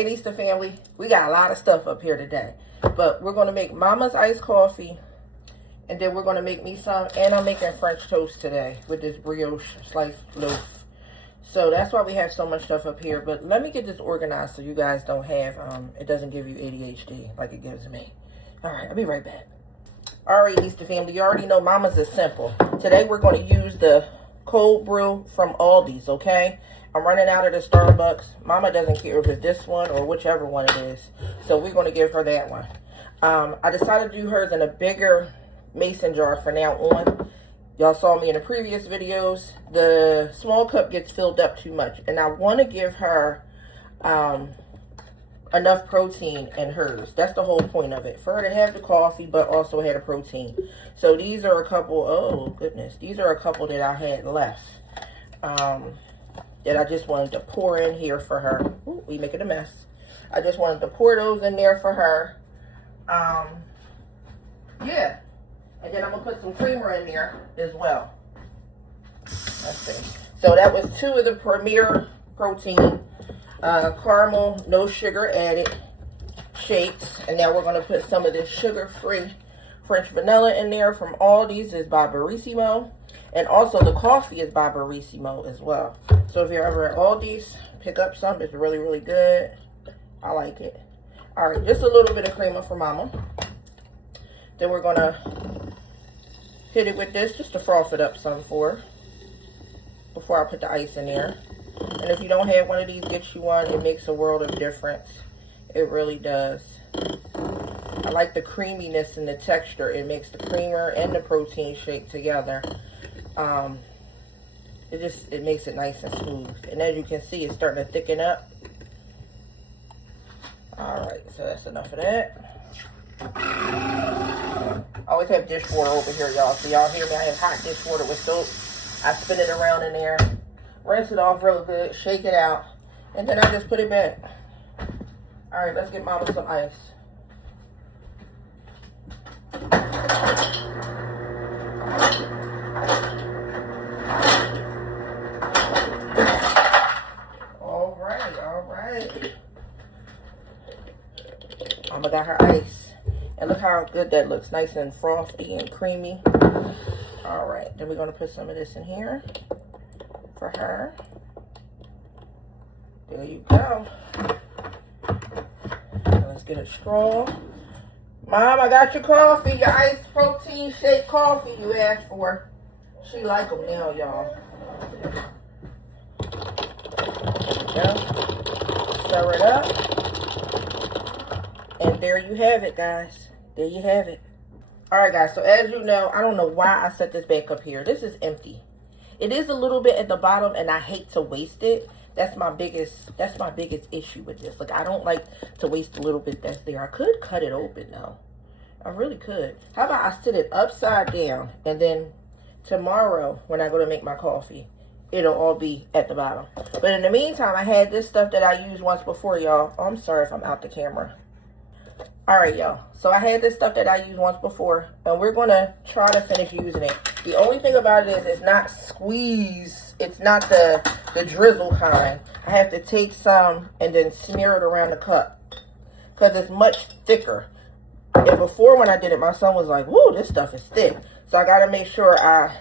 Hey, Lisa family, we got a lot of stuff up here today. But we're going to make Mama's iced coffee. And then we're going to make me some. And I'm making French toast today with this brioche sliced loaf. So that's why we have so much stuff up here. But let me get this organized so you guys don't have, it doesn't give you ADHD like it gives me. All right, I'll be right back. All right, Lisa family, you already know Mama's is simple. Today we're going to use the cold brew from Aldi's, okay? I'm running out of the Starbucks. Mama doesn't care if it's this one or whichever one it is. So we're going to give her that one. I decided to do hers in a bigger mason jar for now on. Y'all saw me in the previous videos. The small cup gets filled up too much. And I want to give her enough protein in hers. That's the whole point of it. For her to have the coffee, but also have the protein. So these are a couple, oh goodness. These are a couple that I had left. That I just wanted to pour in here for her. Ooh, we making a mess. I just wanted to pour those in there for her. Yeah. And then I'm going to put some creamer in there as well. Let's see. So that was 2 of the Premier Protein caramel, no sugar added shakes. And now we're going to put some of this sugar-free French vanilla in there from Aldi's. Is by Barissimo. And also the coffee is by Barissimo as well. So if you're ever at Aldi's, pick up some. It's really, really good. I like it. All right, just a little bit of creamer for Mama. Then we're going to hit it with this just to froth it up some for before I put the ice in there. And if you don't have one of these, get you one. It makes a world of difference. It really does. I like the creaminess and the texture. It makes the creamer and the protein shake together. It makes it nice and smooth. And as you can see, it's starting to thicken up. Alright, so that's enough of that. I always have dishwater over here, y'all. So y'all hear me? I have hot dishwater with soap. I spin it around in there. Rinse it off real good. Shake it out. And then I just put it back. Alright, let's get Mama some ice. Alright. Mama got her ice. And look how good that looks. Nice and frothy and creamy. Alright, then we're going to put some of this in here for her. There you go. Let's get a straw. Mom, I got your coffee, your iced protein shake coffee you asked for. She like them now, y'all. There we go. Stir it up. And there you have it, guys. There you have it. Alright, guys. So as you know, I don't know why I set this back up here. This is empty. It is a little bit at the bottom, and I hate to waste it. That's my biggest issue with this. Like, I don't like to waste a little bit that's there. I could cut it open, though. I really could. How about I sit it upside down, and then tomorrow, when I go to make my coffee, it'll all be at the bottom. But in the meantime, I had this stuff that I used once before, y'all. Oh, I'm sorry if I'm out the camera. Alright, y'all. So I had this stuff that I used once before, and we're going to try to finish using it. The only thing about it is it's not squeeze. It's not the drizzle kind. I have to take some and then smear it around the cup because it's much thicker. And before when I did it, my son was like, whoa, this stuff is thick. So I got to make sure I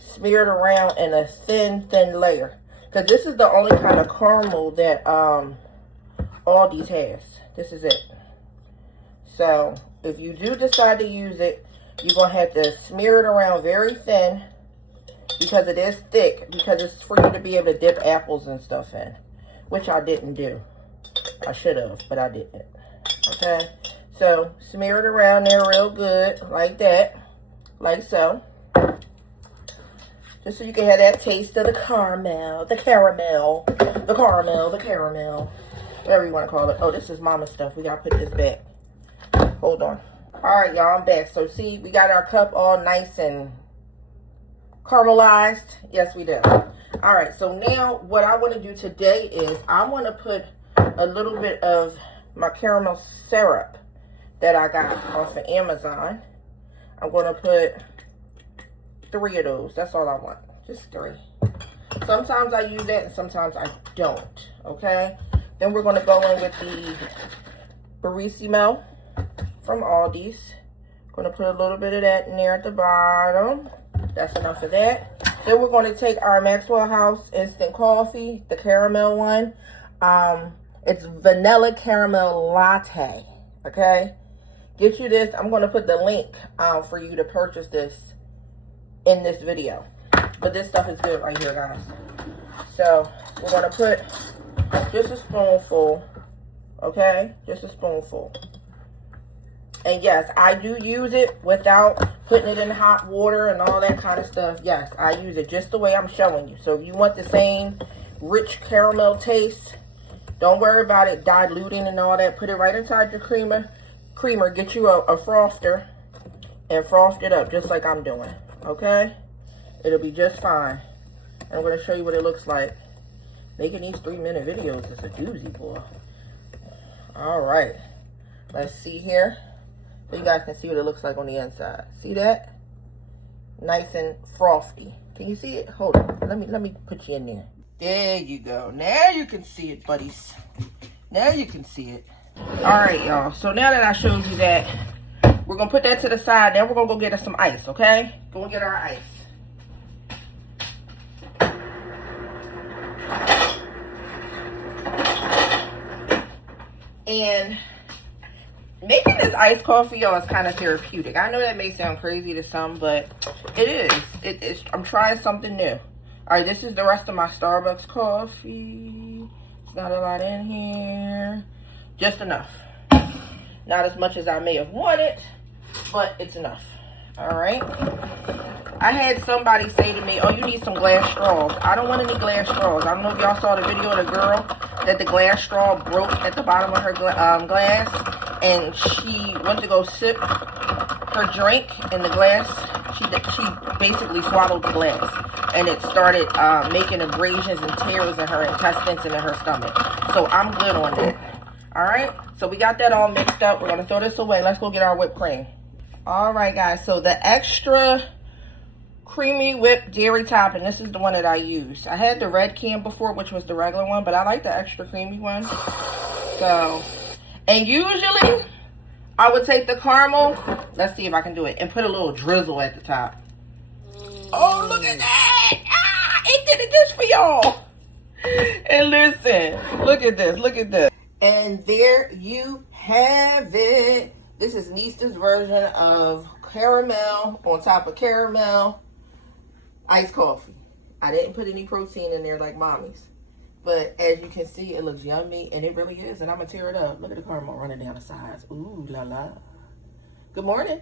smear it around in a thin layer. Because this is the only kind of caramel that Aldi's has. This is it. So if you do decide to use it, you're going to have to smear it around very thin because it is thick, because it's for you to be able to dip apples and stuff in, which I didn't do. I should have, but I didn't. Okay, so smear it around there real good, like that, like so. Just so you can have that taste of the caramel, whatever you want to call it. Oh, this is Mama's stuff. We got to put this back. Hold on. Alright, y'all, I'm back. So, see, we got our cup all nice and caramelized. Yes, we do. Alright, so now what I want to do today is I want to put a little bit of my caramel syrup that I got off of Amazon. I'm going to put 3 of those. That's all I want. Just 3. Sometimes I use that and sometimes I don't. Okay? Then we're going to go in with the Barissimo from Aldi's. Going to put a little bit of that in there at the bottom. That's enough of that. Then we're going to take our Maxwell House instant coffee, the caramel one. It's vanilla caramel latte. Okay, get you this. I'm going to put the link for you to purchase this in this video. But this stuff is good right here, guys. So we're going to put just a spoonful. Okay, just a spoonful. And yes, I do use it without putting it in hot water and all that kind of stuff. Yes, I use it just the way I'm showing you. So if you want the same rich caramel taste, don't worry about it diluting and all that. Put it right inside your creamer. Get you a frother and froth it up just like I'm doing. Okay? It'll be just fine. I'm going to show you what it looks like. Making these 3-minute videos is a doozy, boy. All right. Let's see here. So you guys can see what it looks like on the inside. See that? Nice and frosty. Can you see it? Hold on. Let me put you in there. There you go. Now you can see it, buddies. Now you can see it. Alright, y'all. So now that I showed you that, we're going to put that to the side. Then we're going to go get us some ice, okay? Go and get our ice. And making this iced coffee, y'all, is kind of therapeutic. I know that may sound crazy to some, but it is. It is. I'm trying something new. All right, this is the rest of my Starbucks coffee. It's not a lot in here. Just enough. Not as much as I may have wanted, but it's enough. All right. I had somebody say to me, oh, you need some glass straws. I don't want any glass straws. I don't know if y'all saw the video of the girl that the glass straw broke at the bottom of her glass. And she went to go sip her drink in the glass. She basically swallowed the glass. And it started making abrasions and tears in her intestines and in her stomach. So I'm good on that. Alright? So we got that all mixed up. We're going to throw this away. Let's go get our whipped cream. Alright, guys. So the extra creamy whipped dairy topping. This is the one that I used. I had the red can before, which was the regular one. But I like the extra creamy one. So... And usually, I would take the caramel, let's see if I can do it, and put a little drizzle at the top. Oh, look at that! Ah, it did it just for y'all. And listen, look at this, look at this. And there you have it. This is Nista's version of caramel on top of caramel iced coffee. I didn't put any protein in there like mommy's. But as you can see, it looks yummy, and it really is. And I'm going to tear it up. Look at the caramel running down the sides. Ooh, la la. Good morning.